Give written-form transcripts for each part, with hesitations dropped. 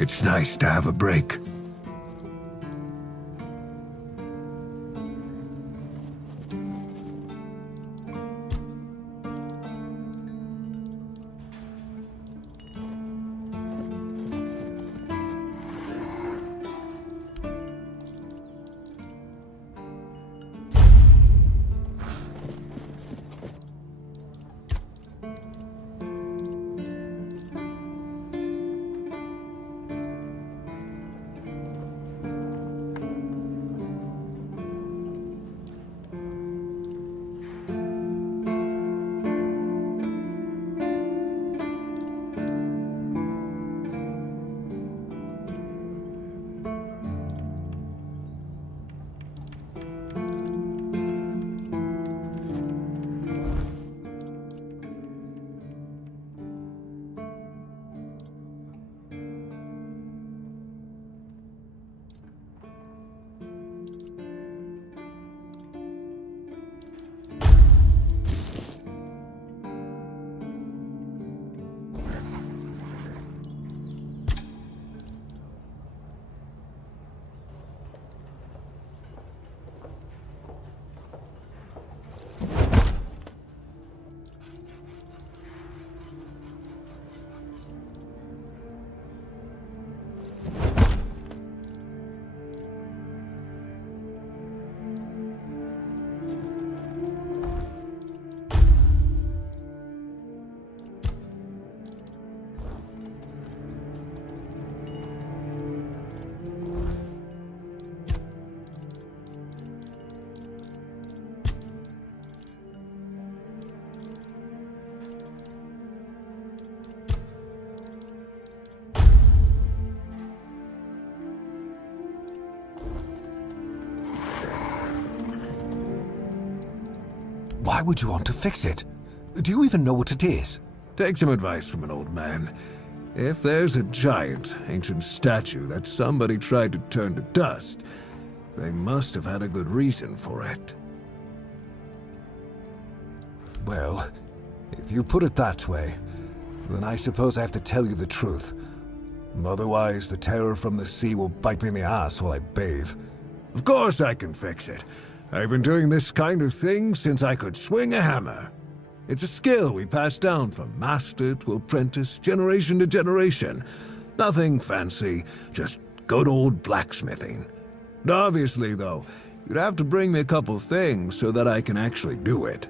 It's nice to have a break. Why would you want to fix it? Do you even know what it is? Take some advice from an old man. If there's a giant, ancient statue that somebody tried to turn to dust, they must have had a good reason for it. Well, if you put it that way, then I suppose I have to tell you the truth. Otherwise, the terror from the sea will bite me in the ass while I bathe. Of course I can fix it. I've been doing this kind of thing since I could swing a hammer. It's a skill we pass down from master to apprentice, generation to generation. Nothing fancy, just good old blacksmithing. And obviously, though, you'd have to bring me a couple things so that I can actually do it.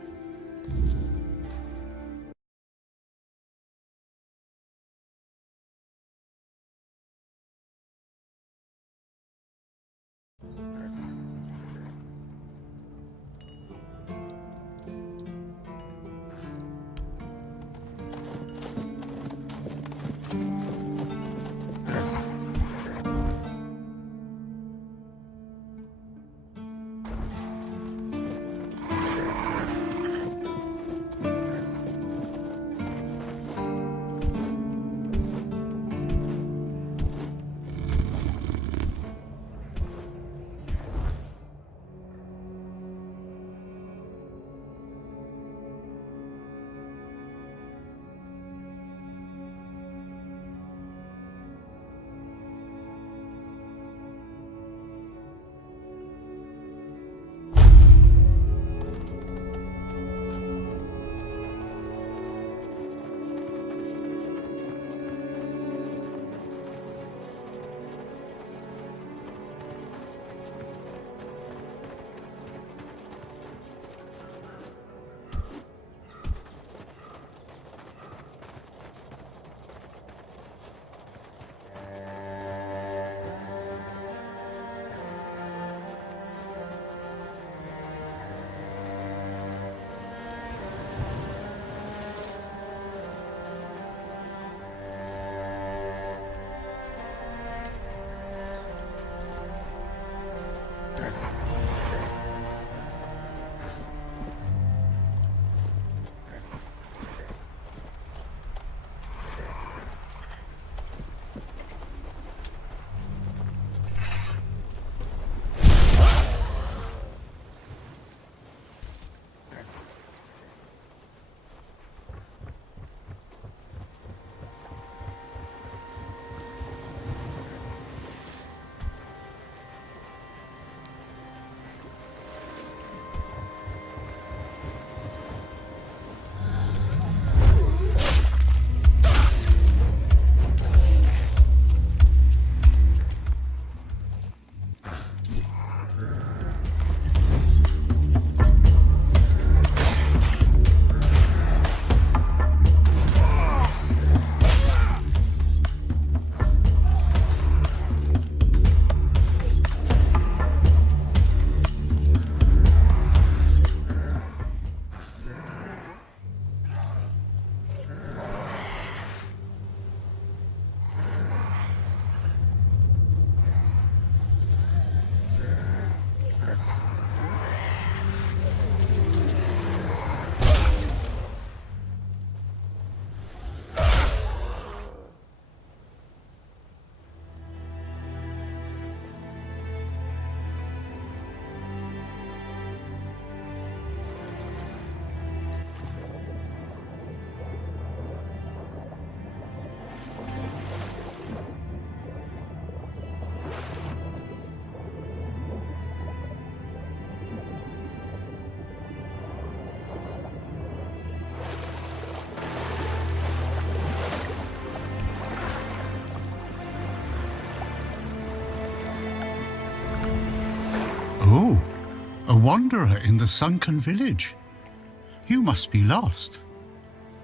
Oh, a wanderer in the sunken village. You must be lost.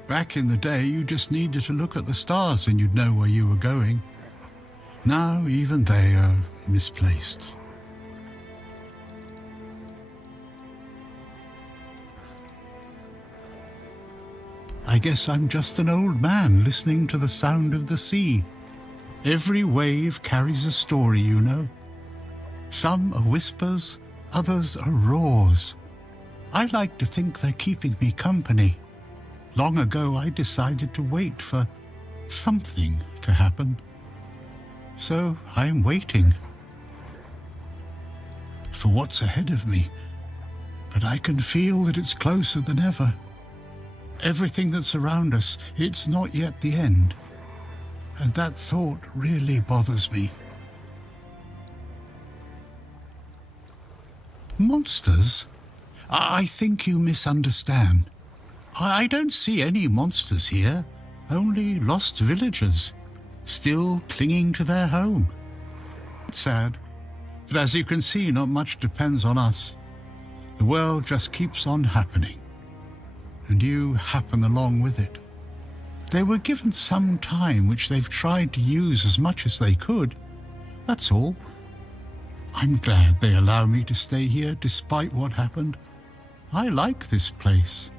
Back in the day, you just needed to look at the stars and you'd know where you were going. Now, even they are misplaced. I guess I'm just an old man listening to the sound of the sea. Every wave carries a story, you know. Some are whispers, others are roars. I like to think they're keeping me company. Long ago, I decided to wait for something to happen. So I'm waiting for what's ahead of me. But I can feel that it's closer than ever. Everything that's around us, it's not yet the end. And that thought really bothers me. Monsters? I think you misunderstand. I don't see any monsters here, only lost villagers, still clinging to their home. It's sad, but as you can see, not much depends on us. The world just keeps on happening, and you happen along with it. They were given some time which they've tried to use as much as they could. That's all. I'm glad they allow me to stay here despite what happened. I like this place.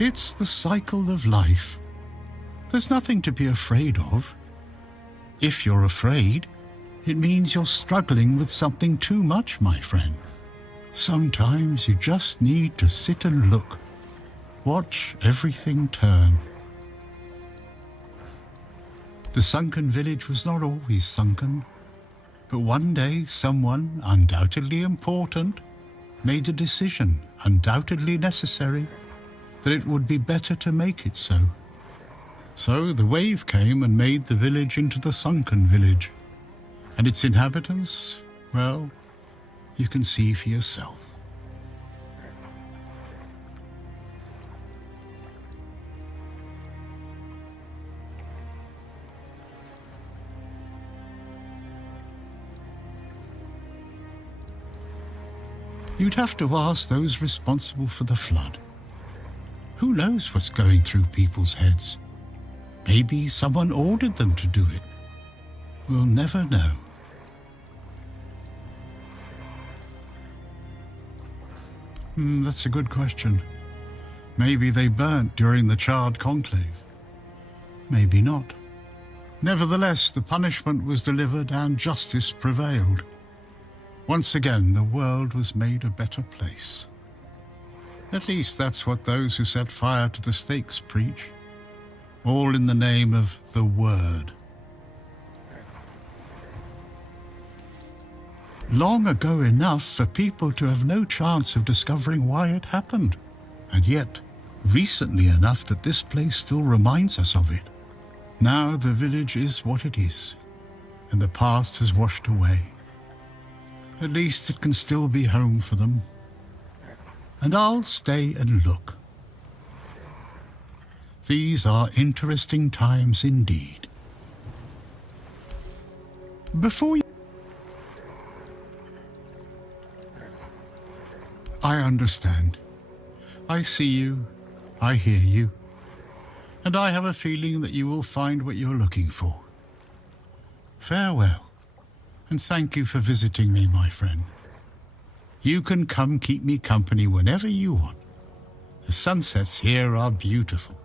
It's the cycle of life. There's nothing to be afraid of. If you're afraid, it means you're struggling with something too much, my friend. Sometimes you just need to sit and look. Watch everything turn. The sunken village was not always sunken, but one day someone, undoubtedly important, made a decision, undoubtedly necessary, that it would be better to make it so. So the wave came and made the village into the sunken village. And its inhabitants, well, you can see for yourself. You'd have to ask those responsible for the flood. Who knows what's going through people's heads? Maybe someone ordered them to do it. We'll never know. That's a good question. Maybe they burnt during the charred conclave. Maybe not. Nevertheless, the punishment was delivered and justice prevailed. Once again, the world was made a better place. At least that's what those who set fire to the stakes preach. All in the name of the Word. Long ago enough for people to have no chance of discovering why it happened. And yet, recently enough that this place still reminds us of it. Now the village is what it is, and the past has washed away. At least it can still be home for them. And I'll stay and look. These are interesting times indeed. Before you... I understand. I see you. I hear you. And I have a feeling that you will find what you're looking for. Farewell. And thank you for visiting me, my friend. You can come keep me company whenever you want. The sunsets here are beautiful.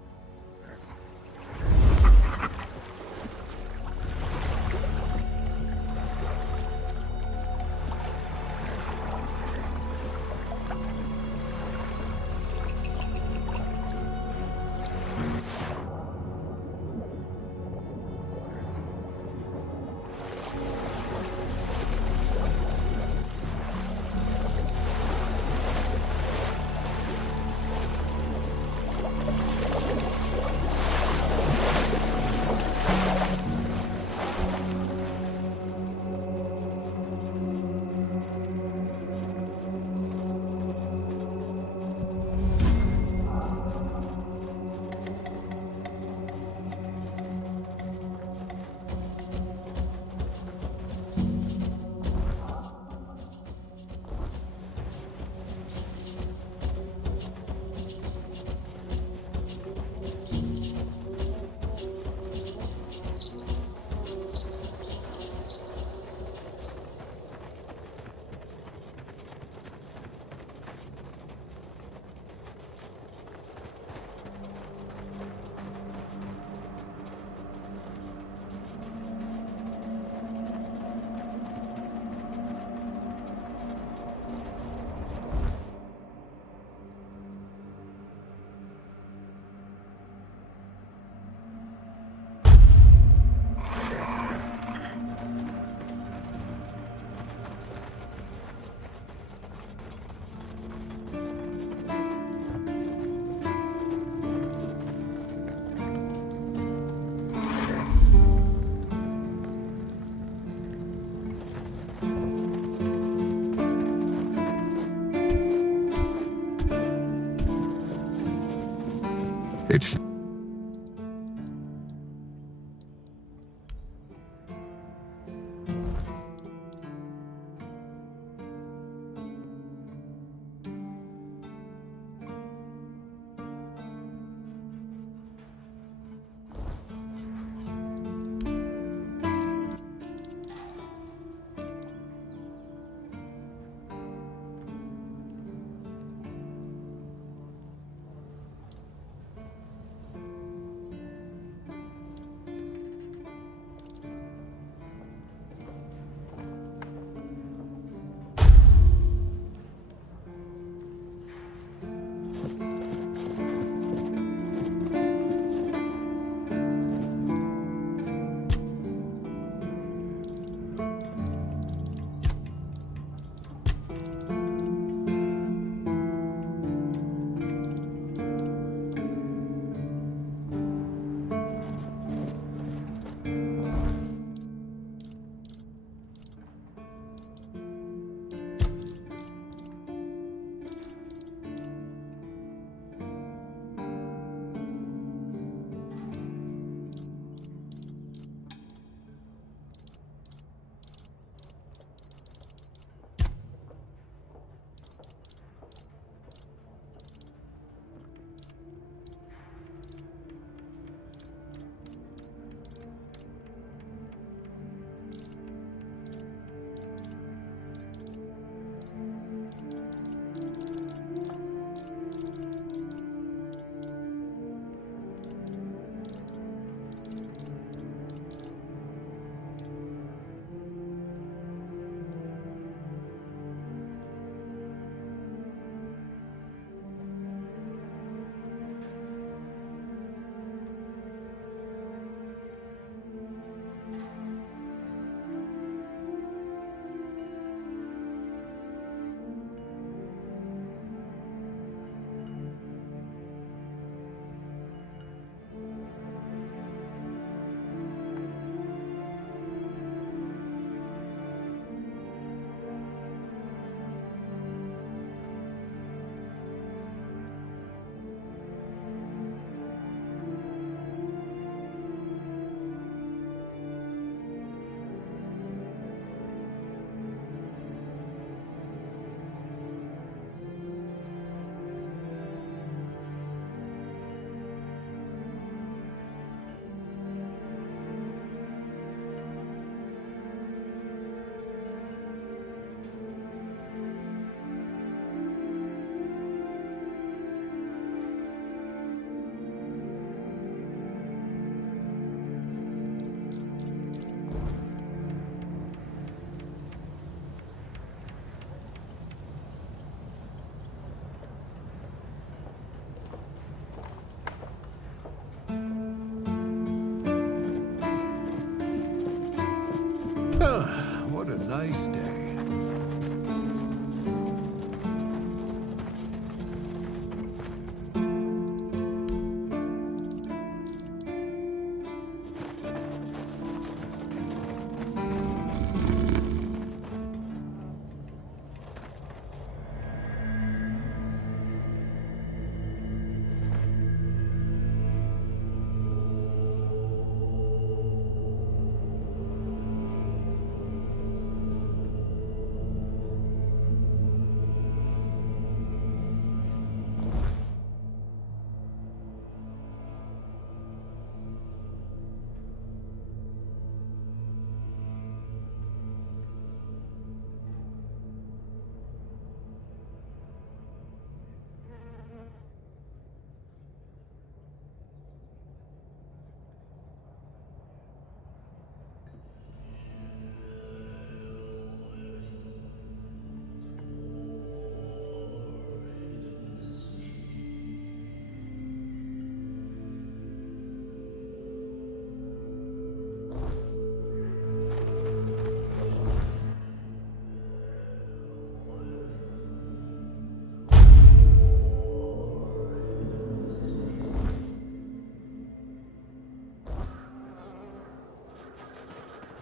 What a nice day.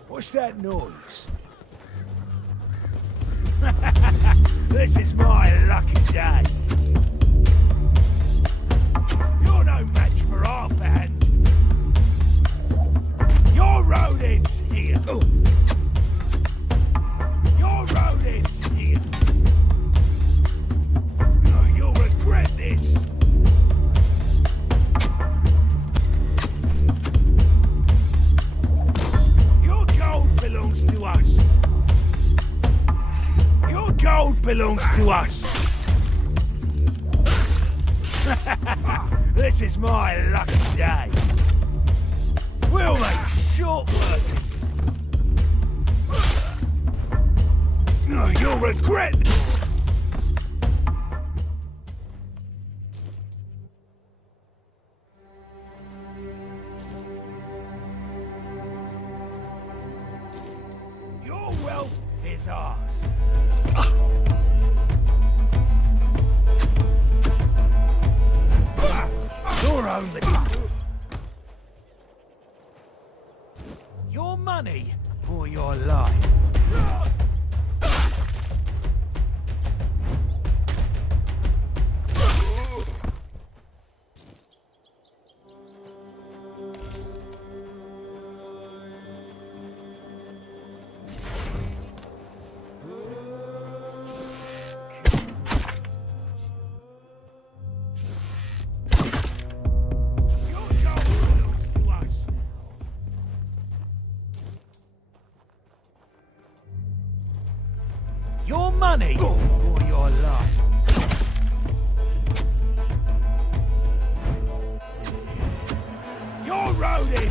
What's that noise? This is my lucky day. You're no match for our band. Your rodents here. Your rodents here. Oh, you'll regret this. Your gold belongs to us. Your gold belongs to us. This is my lucky day. We'll make short work. Oh, you'll regret this. Your wealth is ours. Your only. Your money or your life. Your money or your life. You're rodent.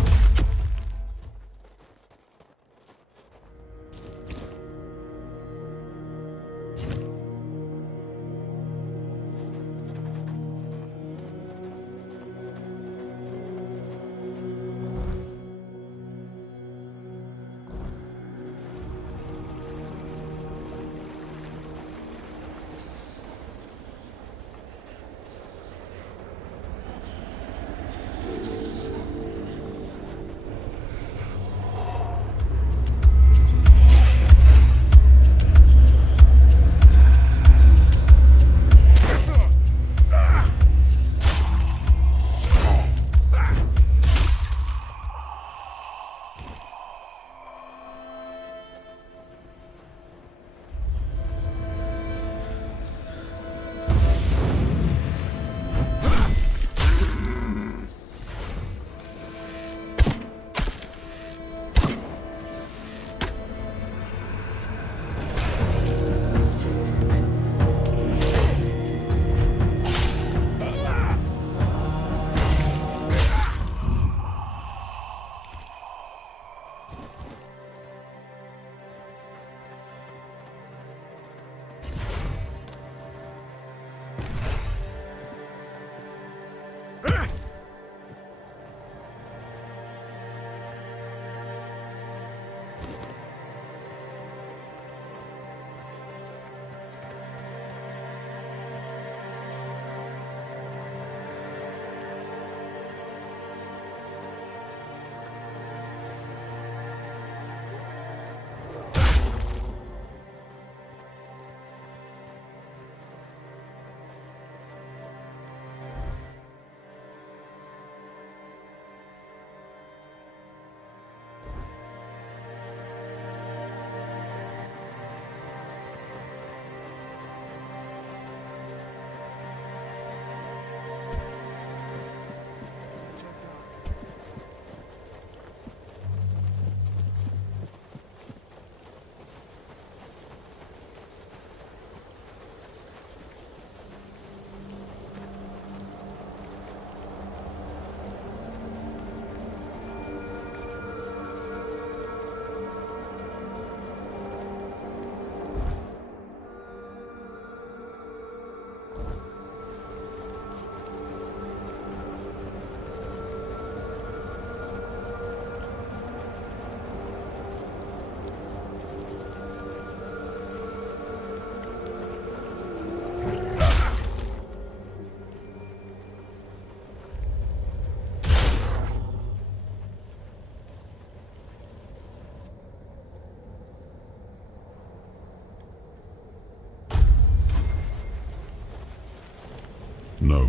No,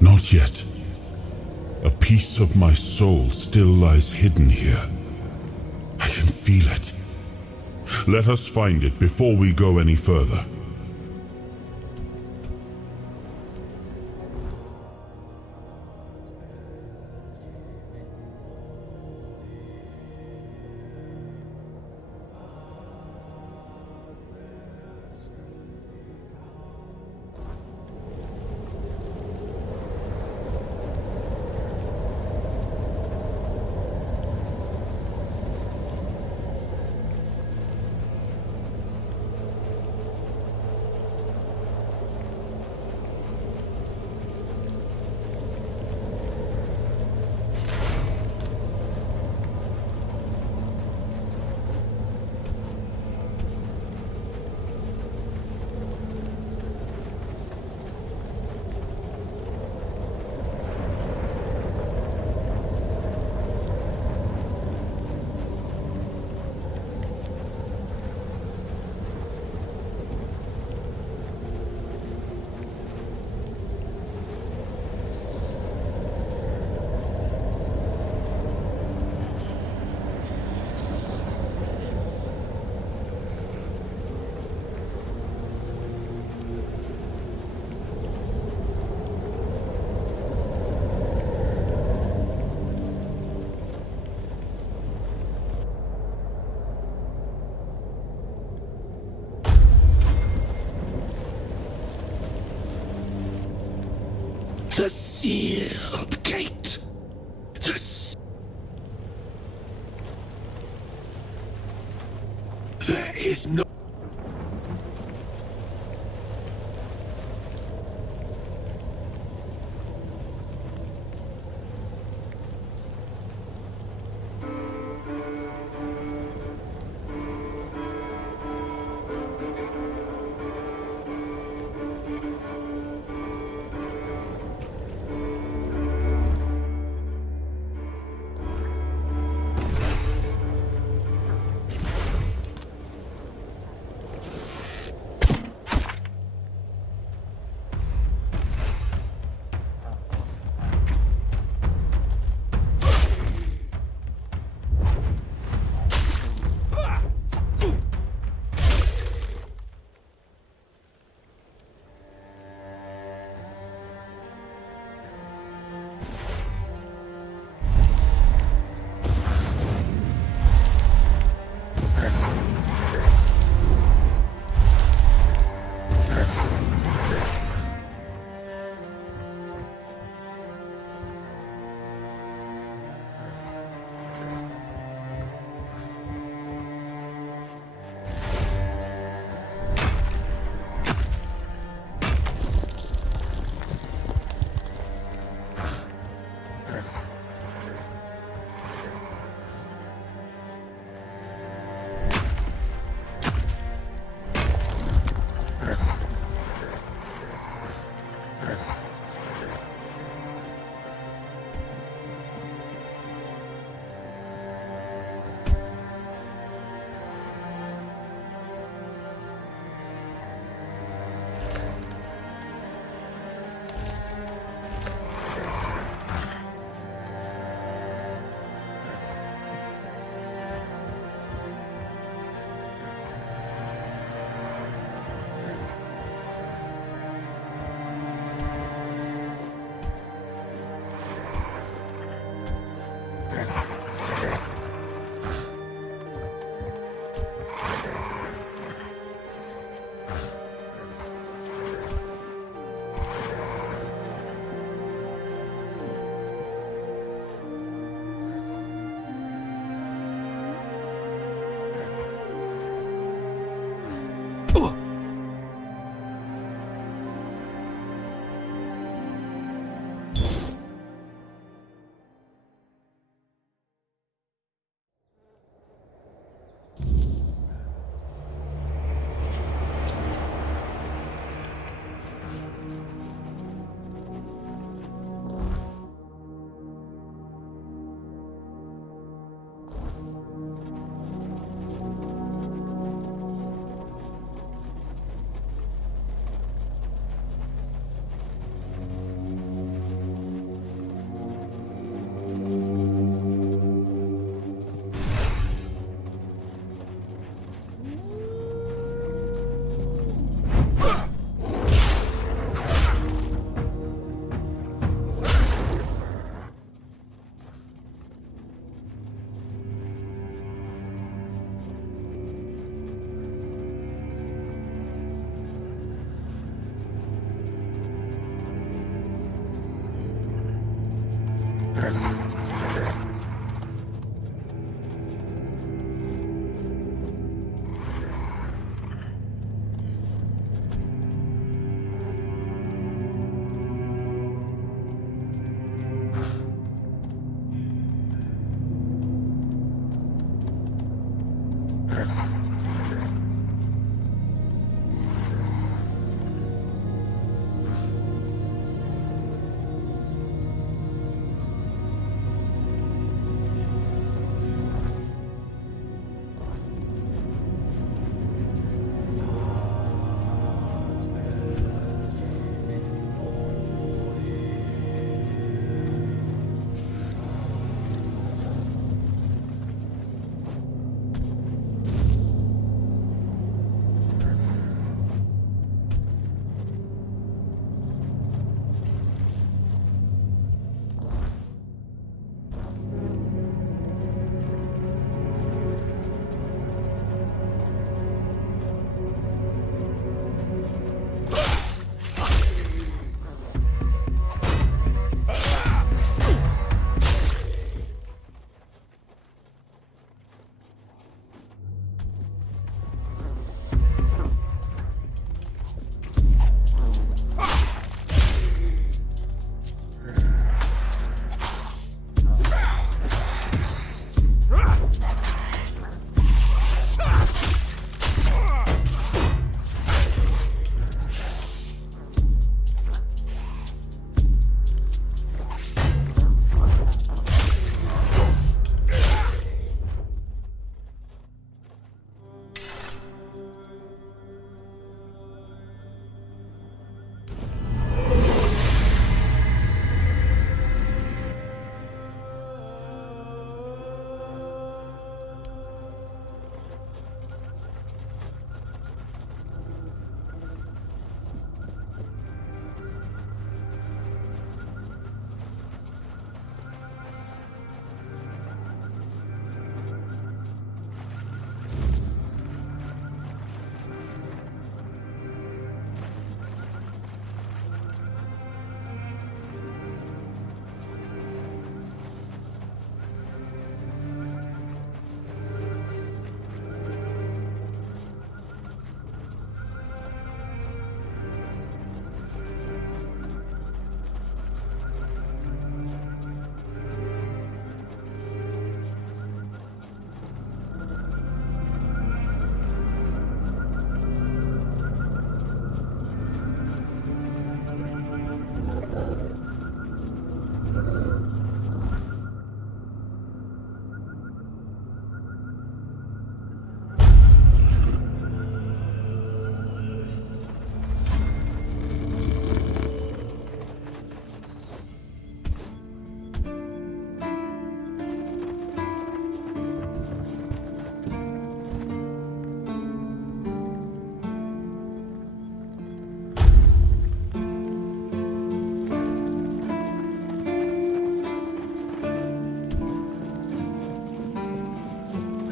not yet. A piece of my soul still lies hidden here. I can feel it. Let us find it before we go any further. The sealed gate. There is no...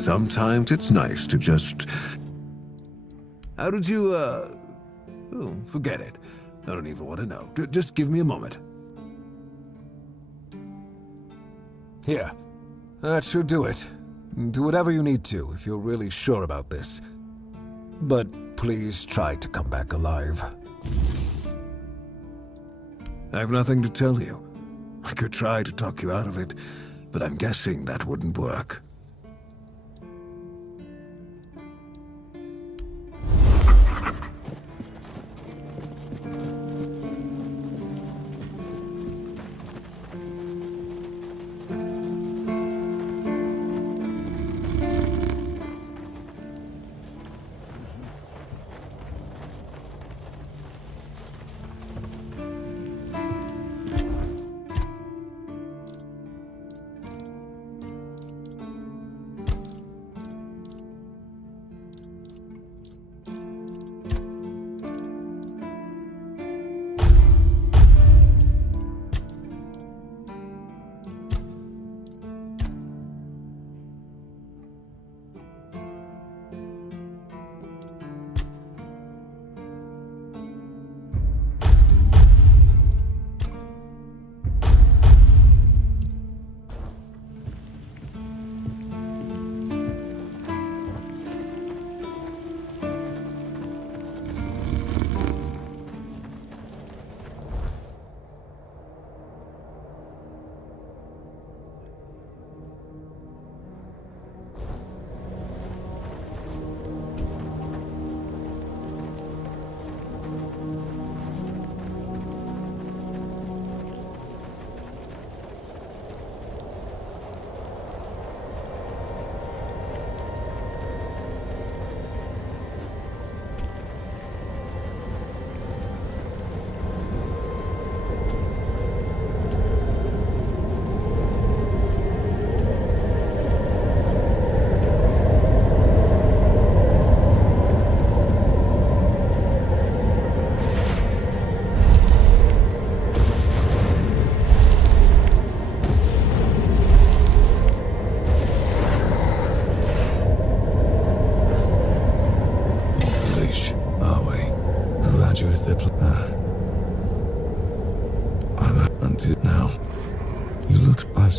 Sometimes it's nice to just... How did you, Oh, forget it. I don't even want to know. Just give me a moment. Here. That should do it. Do whatever you need to if you're really sure about this. But please try to come back alive. I have nothing to tell you. I could try to talk you out of it, but I'm guessing that wouldn't work.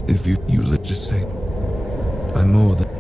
If you just say, I'm more than...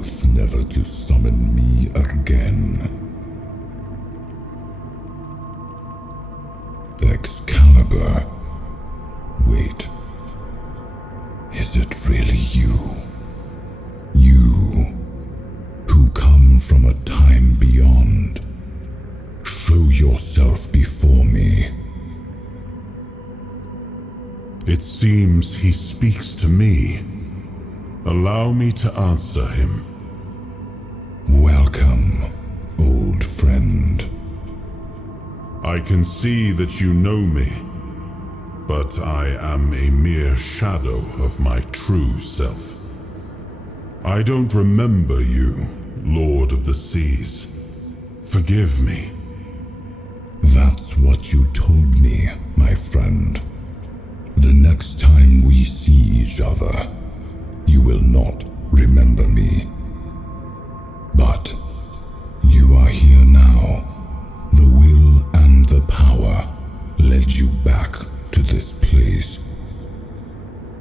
oath never to summon me again. Excalibur. Wait. Is it really you? You, who come from a time beyond. Show yourself before me. It seems he speaks to me. Allow me to answer him. Welcome, old friend. I can see that you know me, but I am a mere shadow of my true self. I don't remember you, Lord of the Seas. Forgive me. That's what you told me, my friend. The next time we see each other, you will not remember me. But you are here now. The will and the power led you back to this place.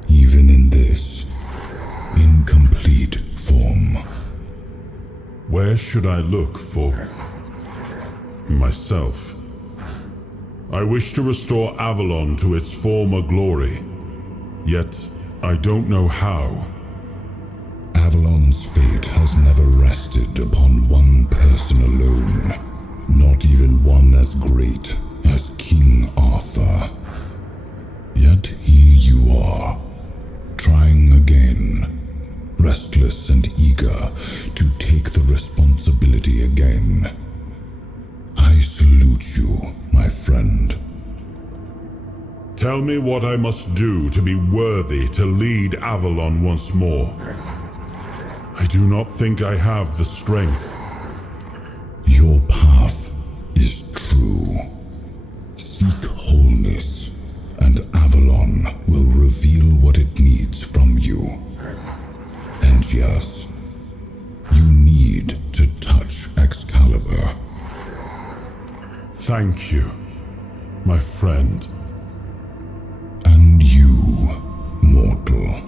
Even in this incomplete form. Where should I look for myself? I wish to restore Avalon to its former glory, yet I don't know how. Avalon's fate has never rested upon one person alone, not even one as great as King Arthur. Yet here you are, trying again, restless and eager to take the responsibility again. I salute you, my friend. Tell me what I must do to be worthy to lead Avalon once more. I do not think I have the strength. Your path is true. Seek wholeness, and Avalon will reveal what it needs from you. And yes, you need to touch Excalibur. Thank you, my friend. And you, mortal.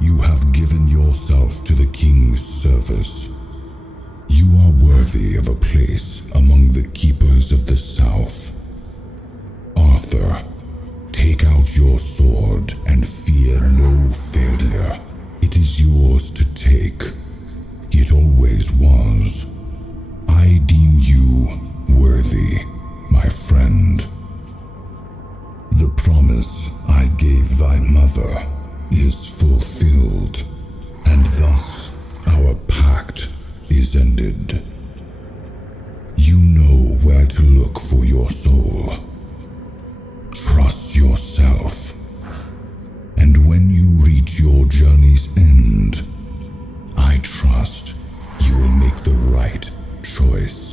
You have given yourself to the King's service. You are worthy of a place among the keepers of the South. Arthur, take out your sword and fear no failure. It is yours to take. It always was. I deem you worthy, my friend. The promise I gave thy mother is fulfilled, and thus our pact is ended. You know where to look for your soul. Trust yourself, and when you reach your journey's end, I trust you will make the right choice.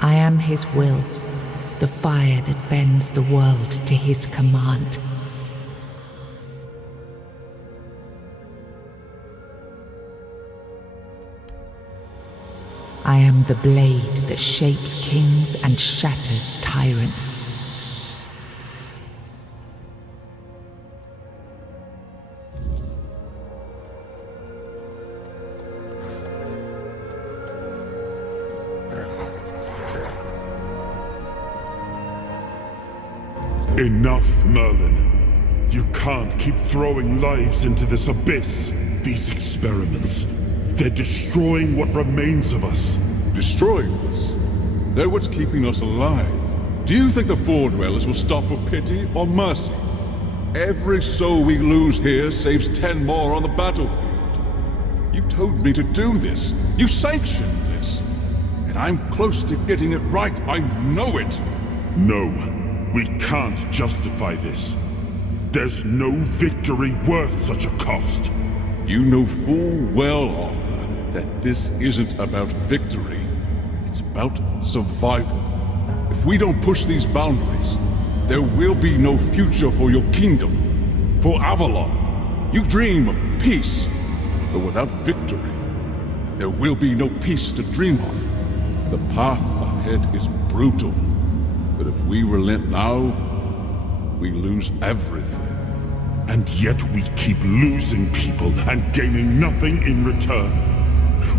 I am his will, the fire that bends the world to his command. I am the blade that shapes kings and shatters tyrants. Enough, Merlin. You can't keep throwing lives into this abyss. These experiments, they're destroying what remains of us. Destroying us? They're what's keeping us alive. Do you think the Four Dwellers will stop for pity or mercy? Every soul we lose here saves 10 more on the battlefield. You told me to do this. You sanctioned this. And I'm close to getting it right. I know it. No, we can't justify this. There's no victory worth such a cost. You know full well, Arthur, that this isn't about victory. It's about survival. If we don't push these boundaries, there will be no future for your kingdom. For Avalon, you dream of peace, but without victory, there will be no peace to dream of. The path ahead is brutal, but if we relent now, we lose everything. And yet we keep losing people and gaining nothing in return.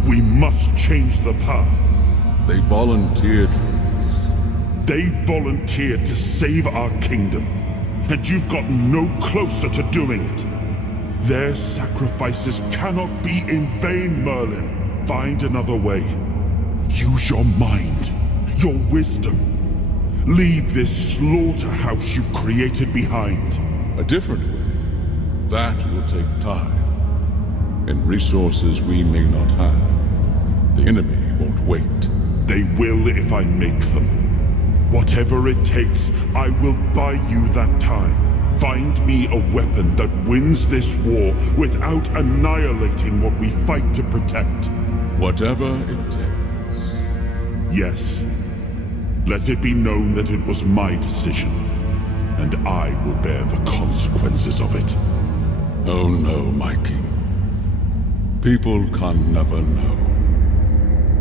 We must change the path. They volunteered for this. They volunteered to save our kingdom, and you've got no closer to doing it. Their sacrifices cannot be in vain, Merlin. Find another way. Use your mind, your wisdom. Leave this slaughterhouse you've created behind. A different way. That will take time, and resources we may not have. The enemy won't wait. They will if I make them. Whatever it takes, I will buy you that time. Find me a weapon that wins this war without annihilating what we fight to protect. Whatever it takes. Yes. Let it be known that it was my decision, and I will bear the consequences of it. Oh no, my king. People can never know.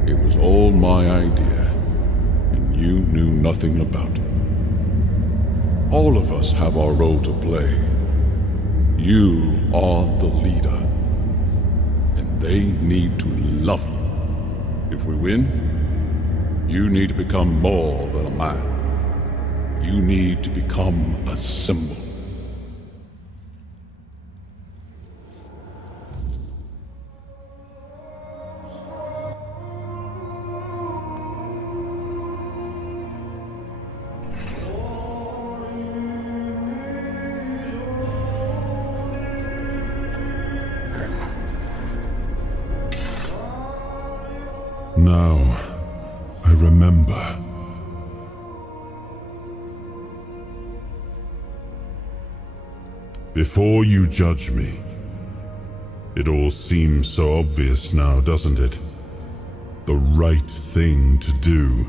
It was all my idea, and you knew nothing about it. All of us have our role to play. You are the leader, and they need to love you. If we win, you need to become more than a man. You need to become a symbol. Now, I remember. Before you judge me, it all seems so obvious now, doesn't it? The right thing to do.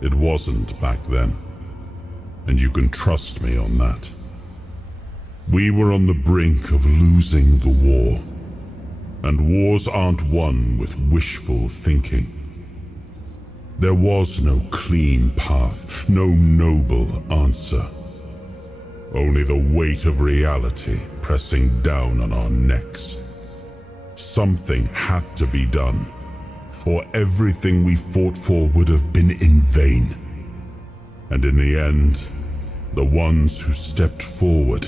It wasn't back then, and you can trust me on that. We were on the brink of losing the war. And wars aren't won with wishful thinking. There was no clean path, no noble answer. Only the weight of reality pressing down on our necks. Something had to be done, or everything we fought for would have been in vain. And in the end, the ones who stepped forward,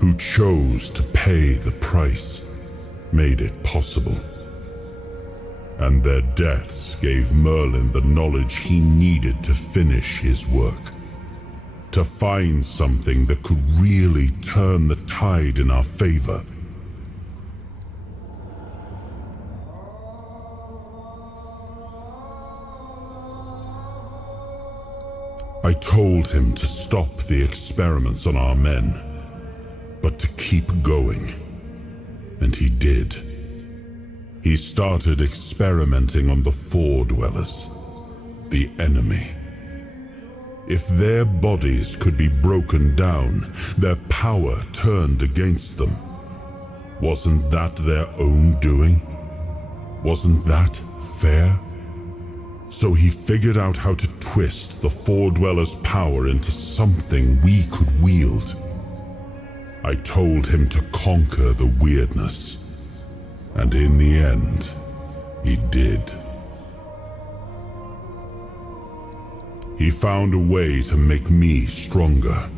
who chose to pay the price, made it possible. And their deaths gave Merlin the knowledge he needed to finish his work. To find something that could really turn the tide in our favor. I told him to stop the experiments on our men, but to keep going. And he did. He started experimenting on the Four Dwellers, the enemy. If their bodies could be broken down, their power turned against them, wasn't that their own doing? Wasn't that fair? So he figured out how to twist the Four Dwellers' power into something we could wield. I told him to conquer the weirdness, and in the end, he did. He found a way to make me stronger,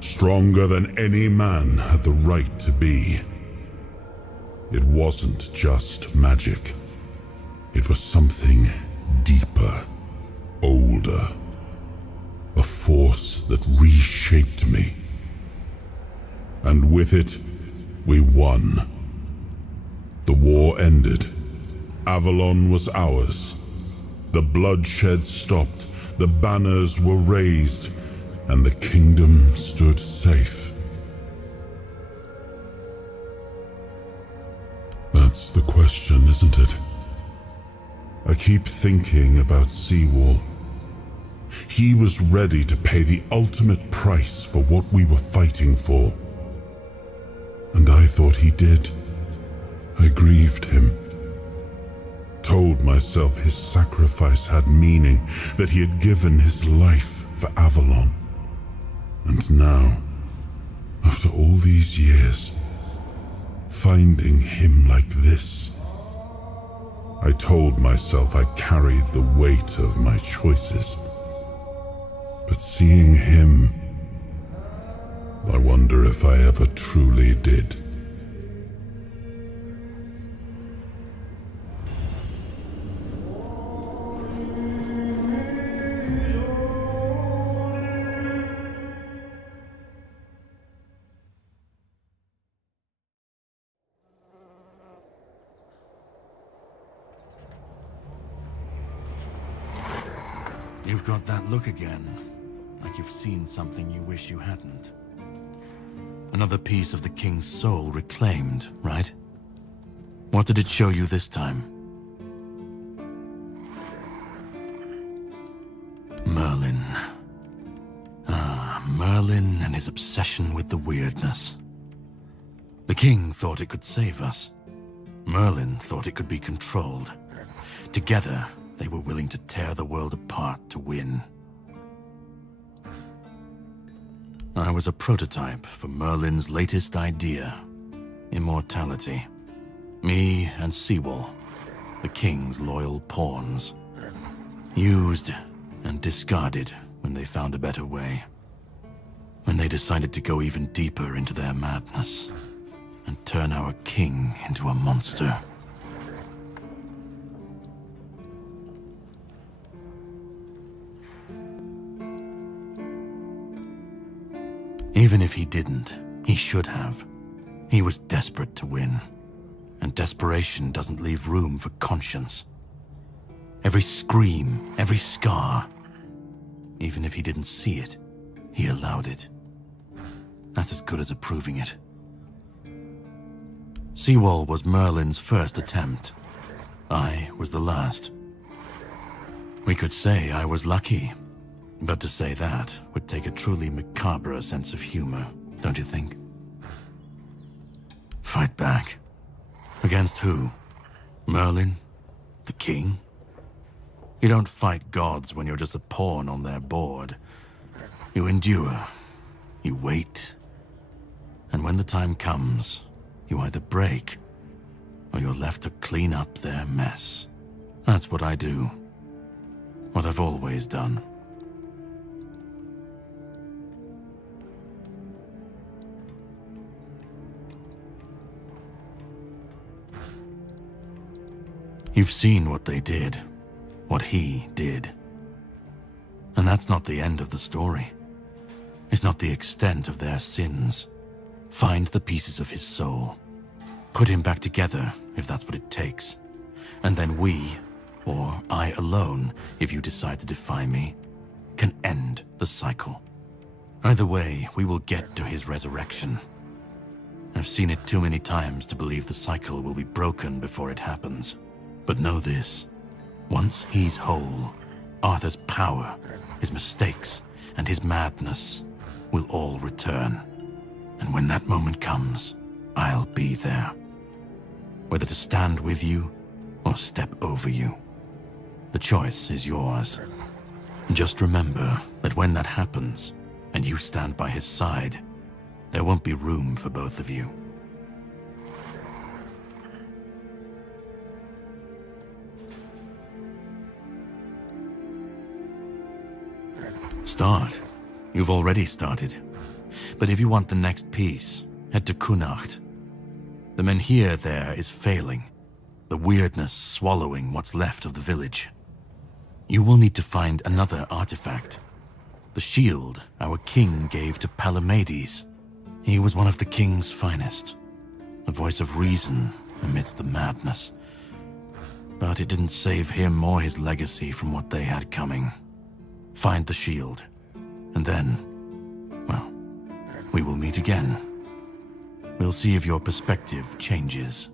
stronger than any man had the right to be. It wasn't just magic. It was something deeper, older, a force that reshaped me. And with it, we won. The war ended. Avalon was ours. The bloodshed stopped. The banners were raised, and the kingdom stood safe. That's the question, isn't it? I keep thinking about Seawall. He was ready to pay the ultimate price for what we were fighting for. And I thought he did. I grieved him. Told myself his sacrifice had meaning, that he had given his life for Avalon. And now, after all these years, finding him like this, I told myself I carried the weight of my choices. But seeing him, I wonder if I ever truly did. You've got that look again, like you've seen something you wish you hadn't. Another piece of the king's soul reclaimed, right? What did it show you this time? Merlin. Ah, Merlin and his obsession with the weirdness. The king thought it could save us. Merlin thought it could be controlled. Together, they were willing to tear the world apart to win. I was a prototype for Merlin's latest idea, immortality. Me and Seawall, the king's loyal pawns. Used and discarded when they found a better way. When they decided to go even deeper into their madness and turn our king into a monster. Even if he didn't, he should have. He was desperate to win. And desperation doesn't leave room for conscience. Every scream, every scar, even if he didn't see it, he allowed it. That's as good as approving it. Seawall was Merlin's first attempt. I was the last. We could say I was lucky. But to say that would take a truly macabre sense of humor, don't you think? Fight back. Against who? Merlin? The king? You don't fight gods when you're just a pawn on their board. You endure. You wait. And when the time comes, you either break, or you're left to clean up their mess. That's what I do. What I've always done. You've seen what they did, what he did. And that's not the end of the story. It's not the extent of their sins. Find the pieces of his soul. Put him back together, if that's what it takes. And then we, or I alone, if you decide to defy me, can end the cycle. Either way, we will get to his resurrection. I've seen it too many times to believe the cycle will be broken before it happens. But know this, once he's whole, Arthur's power, his mistakes, and his madness will all return. And when that moment comes, I'll be there. Whether to stand with you or step over you, the choice is yours. Just remember that when that happens, and you stand by his side, there won't be room for both of you. Start. You've already started. But if you want the next piece, head to Kunacht. The menhir there is failing, the weirdness swallowing what's left of the village. You will need to find another artifact. The shield our king gave to Palamedes. He was one of the king's finest, a voice of reason amidst the madness. But it didn't save him or his legacy from what they had coming. Find the shield, and then, well, we will meet again. We'll see if your perspective changes.